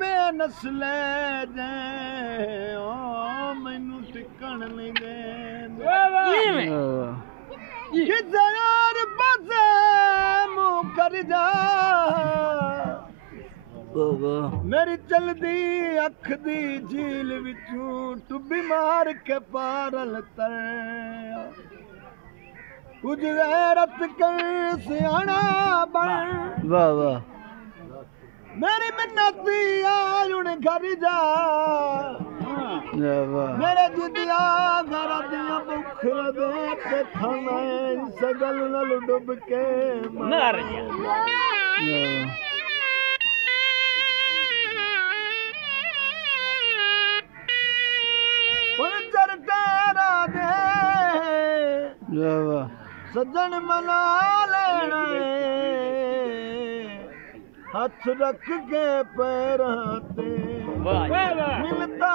बेनस्ले दे ओ मैनू टिकण नहीं दे किधर बसे मुँह कर जा मेरी चलदी अख दी झील विचू टुब्बी मार के पारल तर कुछ गैरत कर सियाना बन वाह वाह मेरी मिन्नती आयुण घर जा मेरे जिदिया घर दिया बुखर दे ते खाना सगल नल डुब के मार चरकारा दे सज्जन मना लेना हाथ रख के पैर मिलता